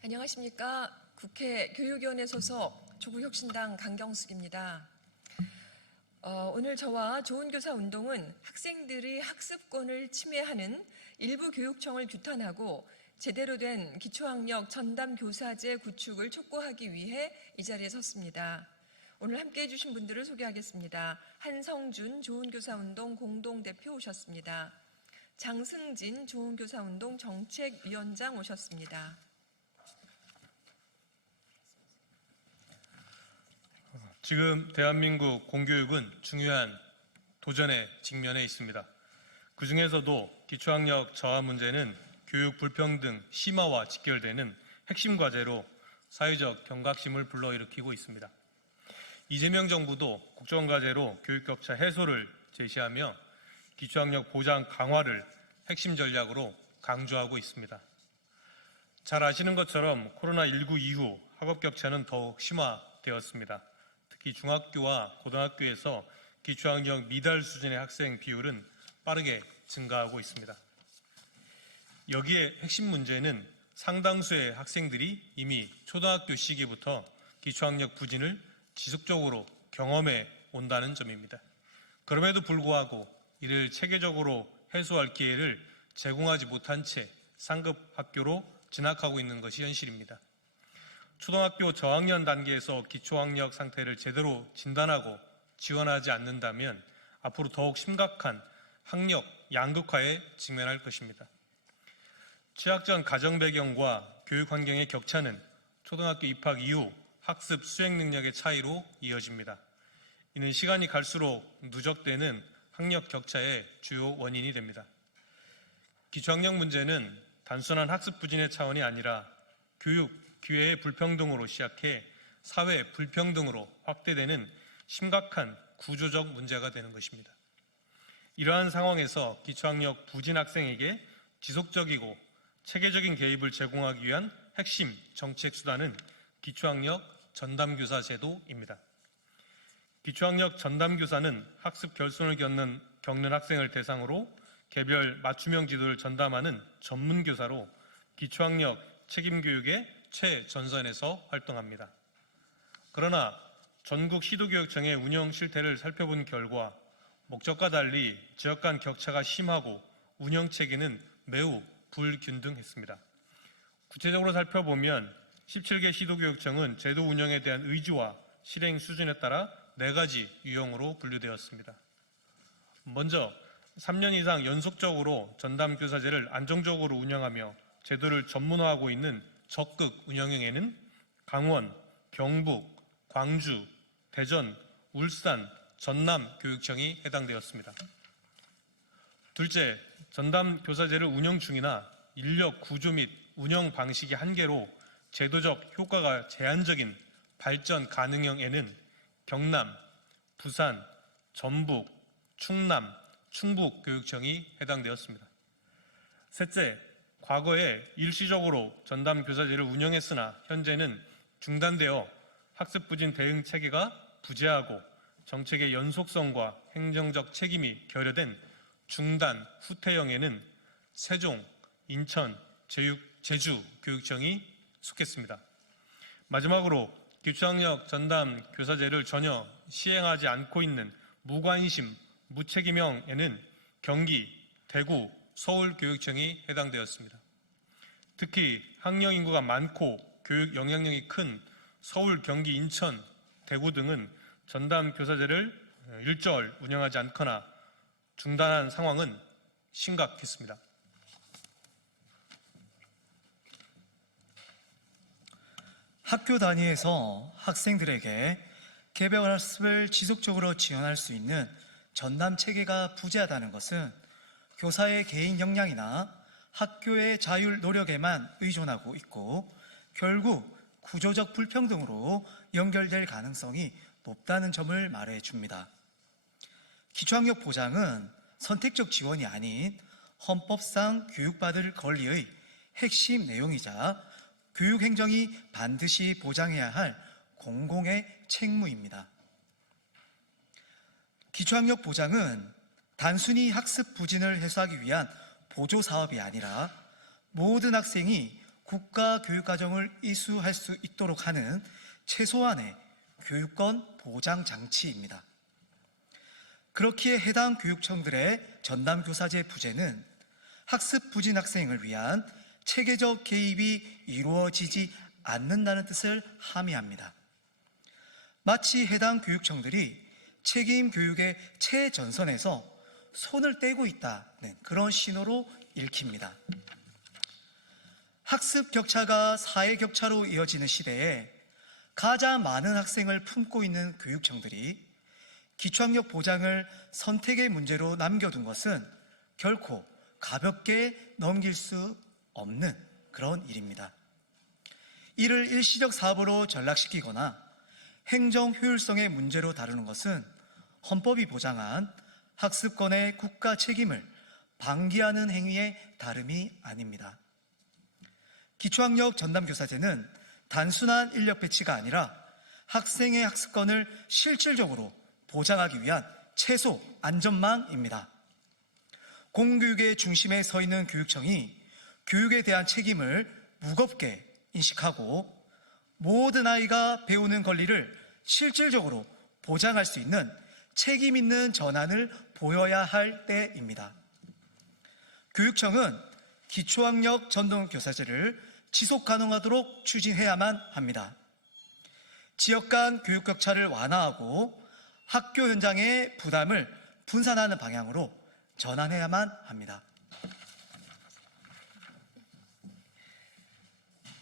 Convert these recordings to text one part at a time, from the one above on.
안녕하십니까. 국회 교육위원회 소속 조국혁신당 강경숙입니다. 오늘 저와 좋은 교사 운동은 학생들이 학습권을 침해하는 일부 교육청을 규탄하고 제대로 된 기초학력 전담교사제 구축을 촉구하기 위해 이 자리에 섰습니다. 오늘 함께해 주신 분들을 소개하겠습니다. 한성준 좋은교사운동 공동대표 오셨습니다. 장승진 좋은교사운동 정책위원장 오셨습니다. 지금 대한민국 공교육은 중요한 도전에 직면해 있습니다. 그중에서도 기초학력 저하 문제는 교육 불평등 심화와 직결되는 핵심 과제로 사회적 경각심을 불러일으키고 있습니다. 이재명 정부도 국정과제로 교육격차 해소를 제시하며 기초학력 보장 강화를 핵심 전략으로 강조하고 있습니다. 잘 아시는 것처럼 코로나19 이후 학업격차는 더욱 심화되었습니다. 특히 중학교와 고등학교에서 기초학력 미달 수준의 학생 비율은 빠르게 증가하고 있습니다. 여기에 핵심 문제는 상당수의 학생들이 이미 초등학교 시기부터 기초학력 부진을 지속적으로 경험해 온다는 점입니다. 그럼에도 불구하고 이를 체계적으로 해소할 기회를 제공하지 못한 채 상급 학교로 진학하고 있는 것이 현실입니다. 초등학교 저학년 단계에서 기초학력 상태를 제대로 진단하고 지원하지 않는다면 앞으로 더욱 심각한 학력 양극화에 직면할 것입니다. 취학 전 가정 배경과 교육 환경의 격차는 초등학교 입학 이후 학습 수행 능력의 차이로 이어집니다. 이는 시간이 갈수록 누적되는 학력 격차의 주요 원인이 됩니다. 기초학력 문제는 단순한 학습 부진의 차원이 아니라 교육 기회의 불평등으로 시작해 사회 불평등으로 확대되는 심각한 구조적 문제가 되는 것입니다. 이러한 상황에서 기초학력 부진 학생에게 지속적이고 체계적인 개입을 제공하기 위한 핵심 정책 수단은 기초학력 전담교사 제도입니다. 기초학력 전담교사는 학습 결손을 겪는 학생을 대상으로 개별 맞춤형 지도를 전담하는 전문교사로 기초학력 책임교육의 최전선에서 활동합니다. 그러나 전국 시도교육청의 운영 실태를 살펴본 결과 목적과 달리 지역 간 격차가 심하고 운영 체계는 매우 불균등했습니다. 구체적으로 살펴보면 17개 시도교육청은 제도 운영에 대한 의지와 실행 수준에 따라 4가지 유형으로 분류되었습니다. 먼저 3년 이상 연속적으로 전담교사제를 안정적으로 운영하며 제도를 전문화하고 있는 적극 운영형에는 강원, 경북, 광주, 대전, 울산, 전남 교육청이 해당되었습니다. 둘째, 전담교사제를 운영 중이나 인력 구조 및 운영 방식의 한계로 제도적 효과가 제한적인 발전 가능형에는 경남, 부산, 전북, 충남, 충북 교육청이 해당되었습니다. 셋째, 과거에 일시적으로 전담교사제를 운영했으나 현재는 중단되어 학습부진 대응 체계가 부재하고 정책의 연속성과 행정적 책임이 결여된 중단 후퇴형에는 세종, 인천, 제주 교육청이 속했습니다. 마지막으로 기초학력 전담교사제를 전혀 시행하지 않고 있는 무관심, 무책임형에는 경기, 대구, 서울 교육청이 해당되었습니다. 특히 학령 인구가 많고 교육 영향력이 큰 서울, 경기, 인천, 대구 등은 전담교사제를 일절 운영하지 않거나 중단한 상황은 심각했습니다. 학교 단위에서 학생들에게 개별 학습을 지속적으로 지원할 수 있는 전담 체계가 부재하다는 것은 교사의 개인 역량이나 학교의 자율 노력에만 의존하고 있고 결국 구조적 불평등으로 연결될 가능성이 높다는 점을 말해줍니다. 기초학력 보장은 선택적 지원이 아닌 헌법상 교육받을 권리의 핵심 내용이자 교육행정이 반드시 보장해야 할 공공의 책무입니다. 기초학력 보장은 단순히 학습 부진을 해소하기 위한 보조사업이 아니라 모든 학생이 국가 교육과정을 이수할 수 있도록 하는 최소한의 교육권 보장 장치입니다. 그렇기에 해당 교육청들의 전담교사제 부재는 학습 부진 학생을 위한 체계적 개입이 이루어지지 않는다는 뜻을 함의합니다. 마치 해당 교육청들이 책임 교육의 최전선에서 손을 떼고 있다는 그런 신호로 읽힙니다. 학습 격차가 사회 격차로 이어지는 시대에 가장 많은 학생을 품고 있는 교육청들이 기초학력 보장을 선택의 문제로 남겨둔 것은 결코 가볍게 넘길 수 없는 그런 일입니다. 이를 일시적 사업으로 전락시키거나 행정 효율성의 문제로 다루는 것은 헌법이 보장한 학습권의 국가 책임을 방기하는 행위의 다름이 아닙니다. 기초학력 전담교사제는 단순한 인력 배치가 아니라 학생의 학습권을 실질적으로 보장하기 위한 최소 안전망입니다. 공교육의 중심에 서 있는 교육청이 교육에 대한 책임을 무겁게 인식하고 모든 아이가 배우는 권리를 실질적으로 보장할 수 있는 책임 있는 전환을 보여야 할 때입니다. 교육청은 기초학력 전담교사제를 지속 가능하도록 추진해야만 합니다. 지역 간 교육 격차를 완화하고 학교 현장의 부담을 분산하는 방향으로 전환해야만 합니다.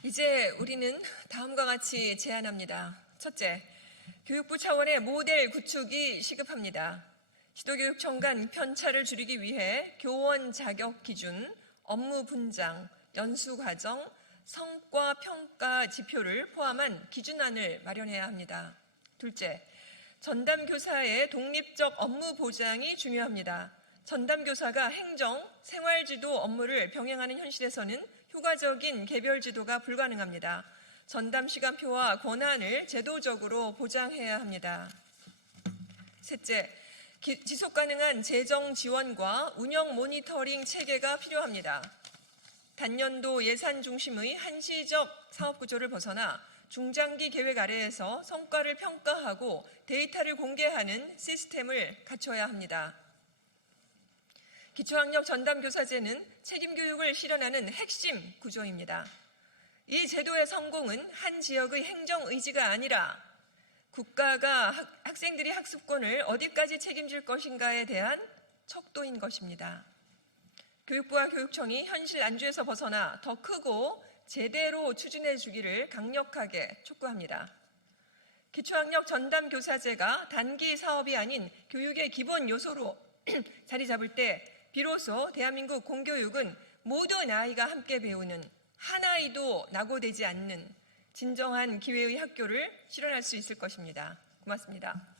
이제 우리는 다음과 같이 제안합니다. 첫째, 교육부 차원의 모델 구축이 시급합니다. 시도교육청 간 편차를 줄이기 위해 교원 자격 기준, 업무 분장, 연수 과정, 성과 평가 지표를 포함한 기준안을 마련해야 합니다. 둘째, 전담교사의 독립적 업무 보장이 중요합니다. 전담교사가 행정, 생활지도 업무를 병행하는 현실에서는 효과적인 개별 지도가 불가능합니다. 전담 시간표와 권한을 제도적으로 보장해야 합니다. 셋째, 지속 가능한 재정 지원과 운영 모니터링 체계가 필요합니다. 단년도 예산 중심의 한시적 사업 구조를 벗어나 중장기 계획 아래에서 성과를 평가하고 데이터를 공개하는 시스템을 갖춰야 합니다. 기초학력 전담교사제는 책임교육을 실현하는 핵심 구조입니다. 이 제도의 성공은 한 지역의 행정 의지가 아니라 국가가 학생들이 학습권을 어디까지 책임질 것인가에 대한 척도인 것입니다. 교육부와 교육청이 현실 안주에서 벗어나 더 크고 제대로 추진해 주기를 강력하게 촉구합니다. 기초학력 전담교사제가 단기 사업이 아닌 교육의 기본 요소로 자리 잡을 때 비로소 대한민국 공교육은 모든 아이가 함께 배우는 한 아이도 낙오되지 않는 진정한 기회의 학교를 실현할 수 있을 것입니다. 고맙습니다.